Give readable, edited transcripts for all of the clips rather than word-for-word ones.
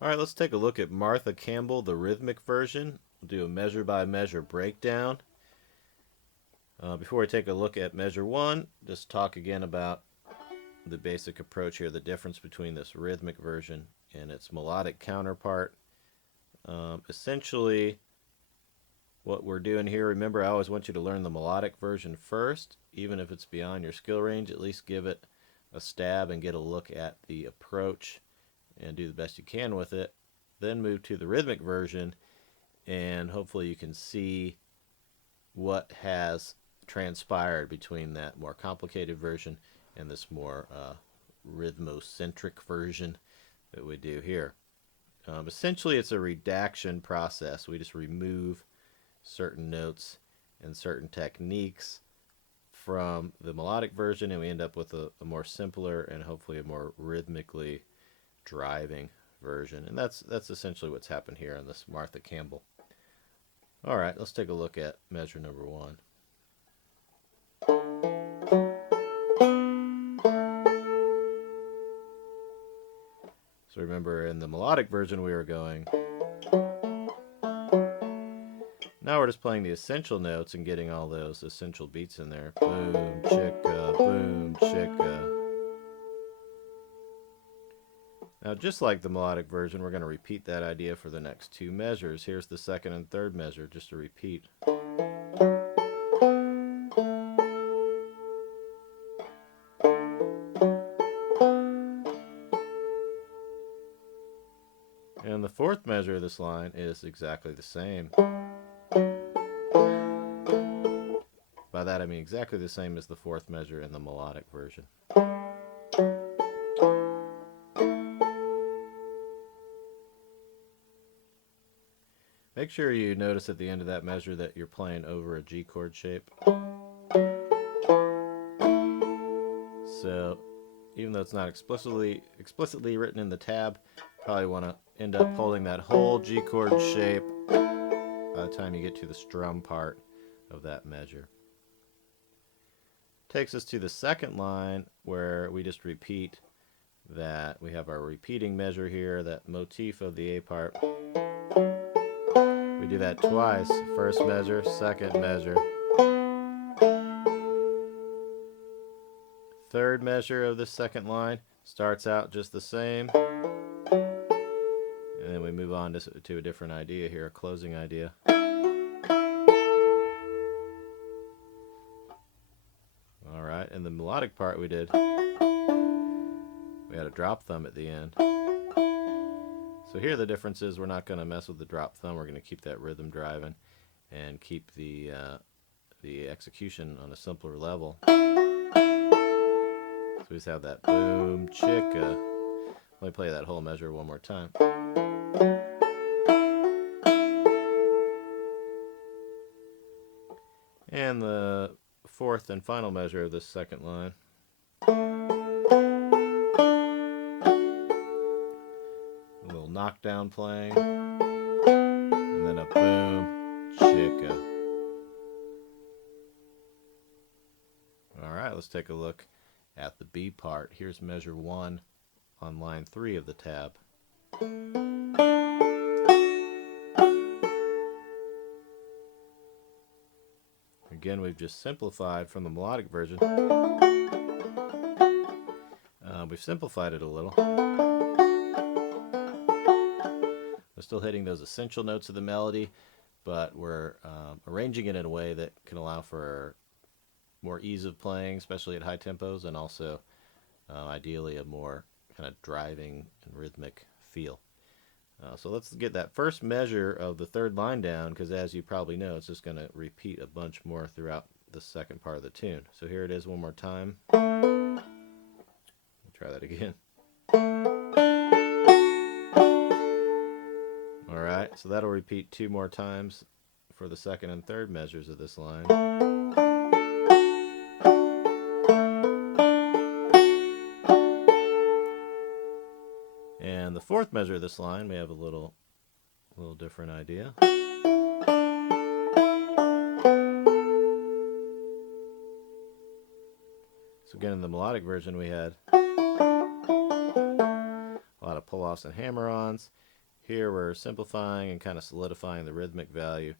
All right, let's take a look at Martha Campbell, the rhythmic version. We'll do a measure by measure breakdown. Before we take a look at measure one, just talk again about the basic approach here, the difference between this rhythmic version and its melodic counterpart. Essentially, what we're doing here, remember I always want you to learn the melodic version first, even if it's beyond your skill range, at least give it a stab and get a look at the approach and do the best you can with it. Then move to the rhythmic version and hopefully you can see what has transpired between that more complicated version and this more rhythmocentric version that we do here. Essentially it's a redaction process. We just remove certain notes and certain techniques from the melodic version and we end up with a more simpler and hopefully a more rhythmically driving version. And that's essentially what's happened here in this Martha Campbell. Alright, let's take a look at measure number one. So remember in the melodic version we were going. Now we're just playing the essential notes and getting all those essential beats in there. Boom, chicka, boom, chicka. Now just like the melodic version, we're going to repeat that idea for the next two measures. Here's the second and third measure, just to repeat. And the fourth measure of this line is exactly the same. By that I mean exactly the same as the fourth measure in the melodic version. Make sure you notice at the end of that measure that you're playing over a G chord shape. So even though it's not explicitly written in the tab, probably want to end up holding that whole G chord shape by the time you get to the strum part of that measure. Takes us to the second line where we just repeat that. We have our repeating measure here, that motif of the A part. We do that twice. First measure, second measure. Third measure of the second line starts out just the same. And then we move on to a different idea here, a closing idea. Alright, and the melodic part we did, we had a drop thumb at the end. So here the difference is we're not going to mess with the drop thumb, we're going to keep that rhythm driving and keep the execution on a simpler level. So we just have that boom, chicka. Let me play that whole measure one more time. And the fourth and final measure of this second line. A little knockdown playing. And then a boom, chicka. Alright, let's take a look at the B part. Here's measure one on line 3 of the tab. Again, we've just simplified from the melodic version. We've simplified it a little. We're still hitting those essential notes of the melody, but we're arranging it in a way that can allow for more ease of playing, especially at high tempos, and also ideally a more kind of driving and rhythmic feel. So let's get that first measure of the third line down, because as you probably know, it's just going to repeat a bunch more throughout the second part of the tune. So here it is one more time. Try that again. Alright, so that'll repeat 2 more times for the second and third measures of this line. And the fourth measure of this line, we have a little different idea. So again, in the melodic version, we had a lot of pull-offs and hammer-ons. Here we're simplifying and kind of solidifying the rhythmic value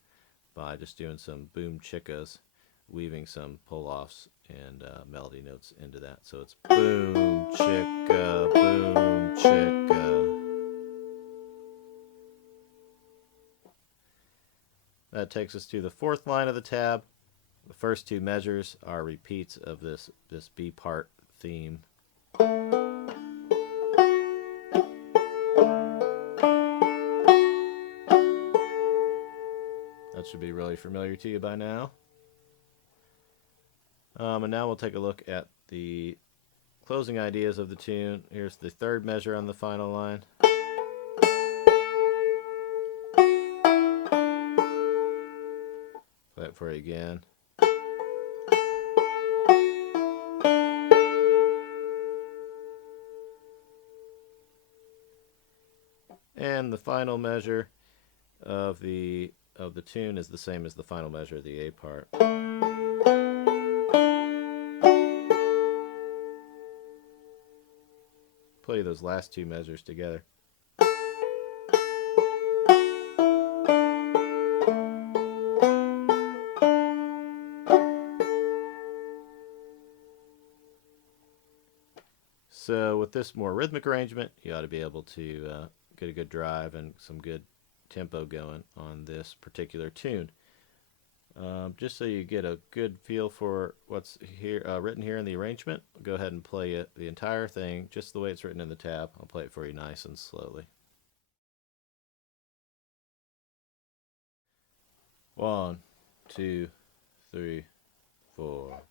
by just doing some boom chickas, weaving some pull-offs and melody notes into that. So it's boom chicka, boom chicka. That takes us to the fourth line of the tab. The first 2 measures are repeats of this B part theme. That should be really familiar to you by now. And now we'll take a look at the closing ideas of the tune. Here's the third measure on the final line. Play it for you again. And the final measure of the tune is the same as the final measure of the A part. Play those last 2 measures together. So with this more rhythmic arrangement, you ought to be able to get a good drive and some good tempo going on this particular tune. Just so you get a good feel for what's here written here in the arrangement, I'll go ahead and play it, the entire thing, just the way it's written in the tab. I'll play it for you nice and slowly. 1, 2, 3, 4.